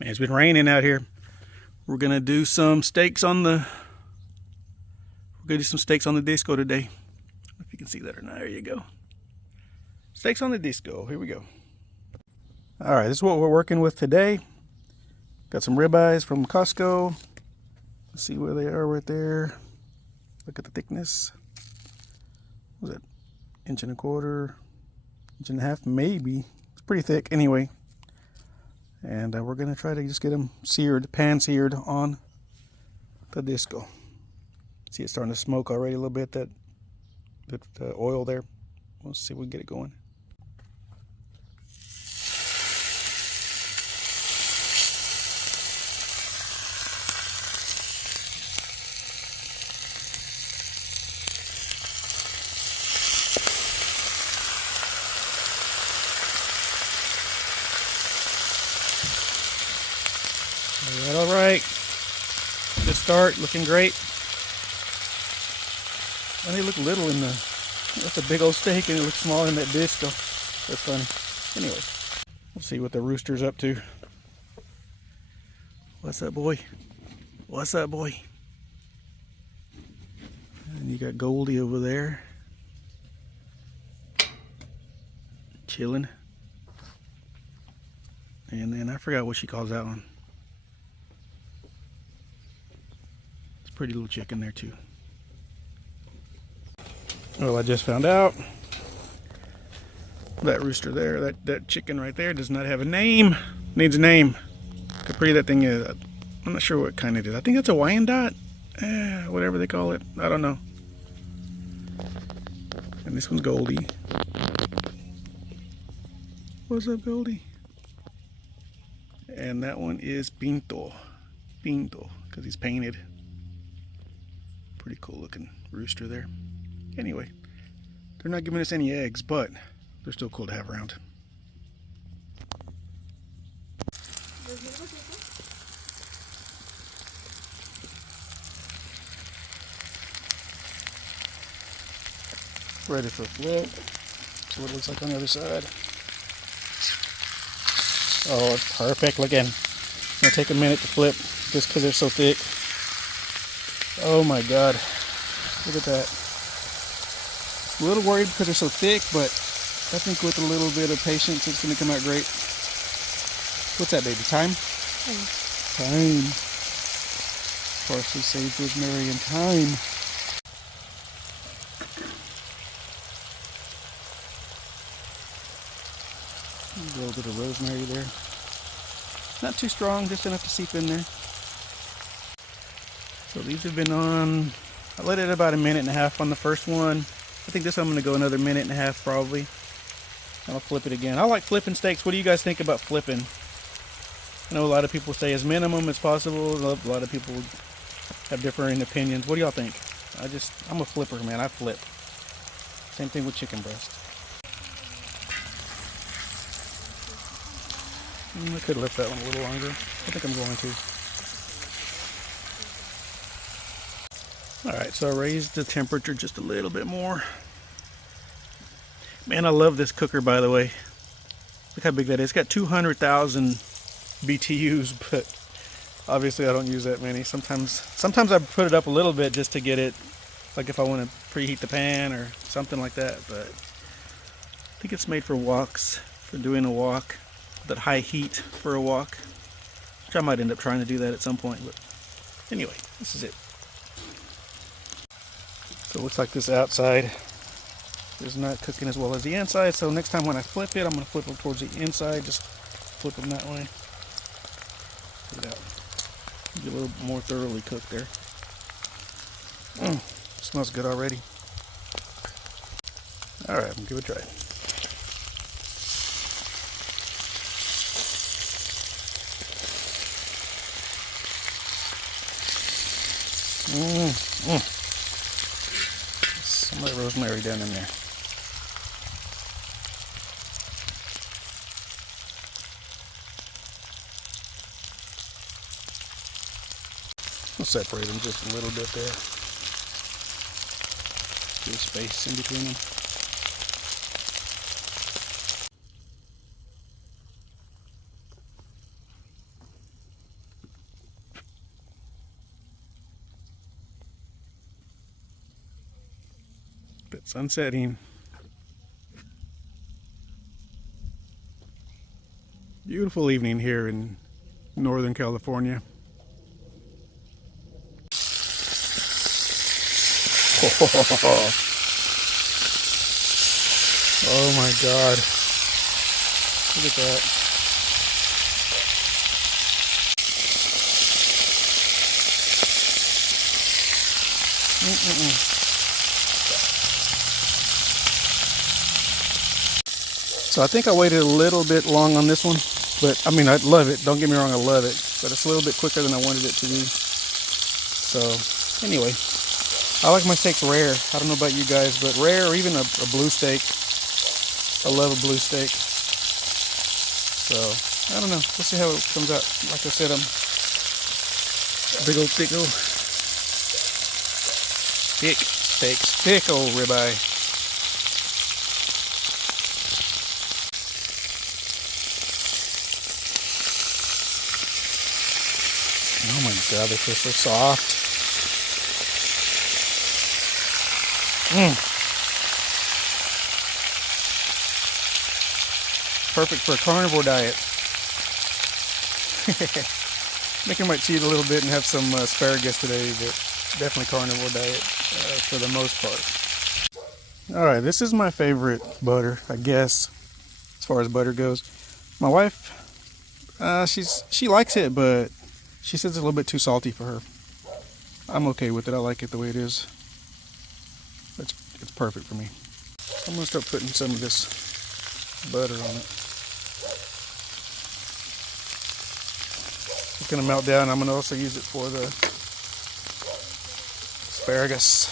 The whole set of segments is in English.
Man, it's been raining out here. We're gonna do some steaks on the disco today. If you can see that or not, there you go. Steaks on the disco. Here we go. All right, this is what we're working with today. Got some ribeyes from Costco. Let's see where they are right there. Look at the thickness. What was it? 1.25 inches, 1.5 inches, maybe. It's pretty thick anyway. And we're gonna try to just get them seared, pan seared on the disco. See, it's starting to smoke already a little bit, that oil there. Let's see if we can get it going. All right. Good start, looking great. And they look little in the, that's a big old steak and it looks small in that disco. That's funny. Anyway, we'll see what the rooster's up to. What's up, boy? What's up, boy? And you got Goldie over there. Chilling. And then I forgot what she calls that one. Pretty little chicken there too. Well, I just found out that rooster there, that chicken right there does not have a name. Needs a name. Look how pretty that thing is. I'm not sure what kind it is. I think it's a Wyandotte. Whatever they call it. I don't know. And this one's Goldie. What's up, Goldie? And that one is Pinto. Pinto, because he's painted. Pretty cool looking rooster there. Anyway, they're not giving us any eggs, but they're still cool to have around. Ready for a flip. See what it looks like on the other side. Oh, it's perfect looking. It's gonna take a minute to flip just because they're so thick. Oh my god, look at that. A little worried because they're so thick, but I think with a little bit of patience it's going to come out great. What's that, baby? Thyme? Thyme. Parsley, sage, rosemary, and thyme. A little bit of rosemary there. Not too strong, just enough to seep in there. So these have been on, I let it about 1.5 minutes on the first one. I think this one I'm going to go another 1.5 minutes probably. And I'll flip it again. I like flipping steaks. What do you guys think about flipping? I know a lot of people say as minimum as possible. A lot of people have differing opinions. What do y'all think? I'm a flipper, man. I flip. Same thing with chicken breast. I could lift that one a little longer. I think I'm going to. Alright, so I raised the temperature just a little bit more. Man, I love this cooker, by the way. Look how big that is. It's got 200,000 BTUs, but obviously I don't use that many. Sometimes I put it up a little bit just to get it, like if I want to preheat the pan or something like that. But I think it's made for walks, for doing a walk, that high heat for a walk. Which I might end up trying to do that at some point. But anyway, this is it. So it looks like this outside is not cooking as well as the inside. So next time when I flip it, I'm going to flip them towards the inside. Just flip them that way. Get it out. Get a little more thoroughly cooked there. Smells good already. All right, I'm going to give it a try. Some of the rosemary down in there. We'll separate them just a little bit there. Give space in between them. Sunsetting. Beautiful evening here in Northern California. Oh my God. Look at that. So I think I waited a little bit long on this one, but I mean, I love it. Don't get me wrong, I love it, but it's a little bit quicker than I wanted it to be. So anyway, I like my steaks rare. I don't know about you guys, but rare or even a blue steak. I love a blue steak. So I don't know. We'll see how it comes out. Like I said, I'm thick steaks, thick old ribeye. Oh my God, they feel so soft. Perfect for a carnivore diet. I think I might cheat a little bit and have some asparagus today, but definitely carnivore diet for the most part. Alright, this is my favorite butter, I guess, as far as butter goes. My wife, she likes it, but she says it's a little bit too salty for her. I'm okay with it. I like it the way it is. It's perfect for me. I'm going to start putting some of this butter on it. It's going to melt down. I'm going to also use it for the asparagus.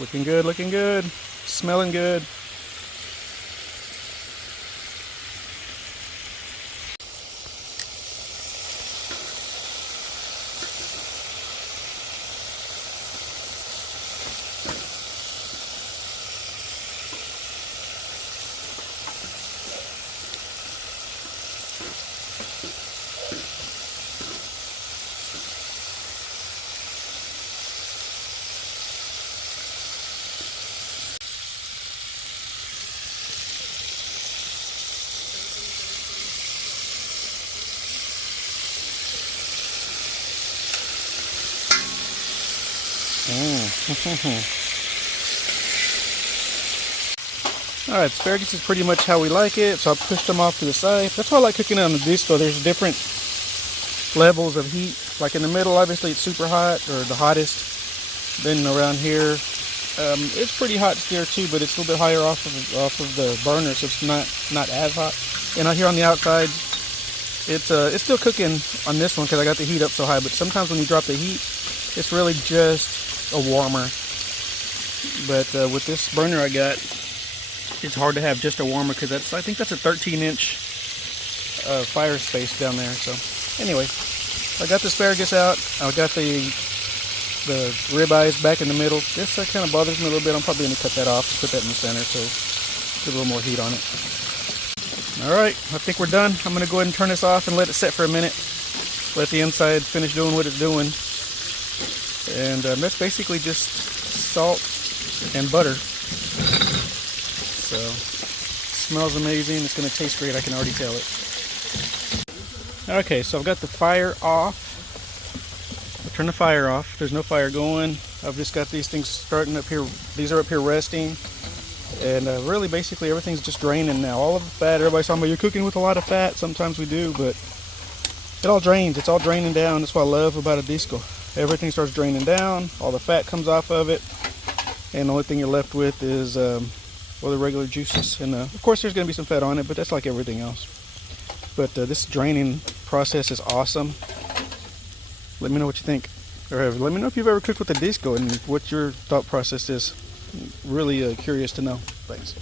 Looking good, looking good, smelling good. Alright, asparagus is pretty much how we like it, so I pushed them off to the side. That's why I like cooking it on the disco. There's different levels of heat. Like in the middle, obviously it's super hot, or the hottest. Then around here, it's pretty hot there too, but it's a little bit higher off of the burner, so it's not as hot. And out here on the outside, it's still cooking on this one because I got the heat up so high. But sometimes when you drop the heat, it's really just a warmer. But with this burner I got, it's hard to have just a warmer because I think that's a 13-inch fire space down there. So anyway, I got the asparagus out. I got the ribeyes back in the middle. This kind of bothers me a little bit. I'm probably going to cut that off, put that in the center so put a little more heat on it. Alright, I think we're done. I'm going to go ahead and turn this off and let it set for a minute. Let the inside finish doing what it's doing. And that's basically just salt and butter. So smells amazing. It's going to taste great. I can already tell it. Okay, so I've got the fire off. I'll turn the fire off. There's no fire going. I've just got these things starting up here. These are up here resting. And really, basically, everything's just draining now. All of the fat, everybody's talking about you're cooking with a lot of fat. Sometimes we do, but it all drains. It's all draining down. That's what I love about a disco. Everything starts draining down. All the fat comes off of it. And the only thing you're left with is, well, the regular juices. And of course, there's going to be some fat on it, but that's like everything else. But this draining process is awesome. Let me know what you think. Or let me know if you've ever cooked with a disco and what your thought process is. Really curious to know. Thanks.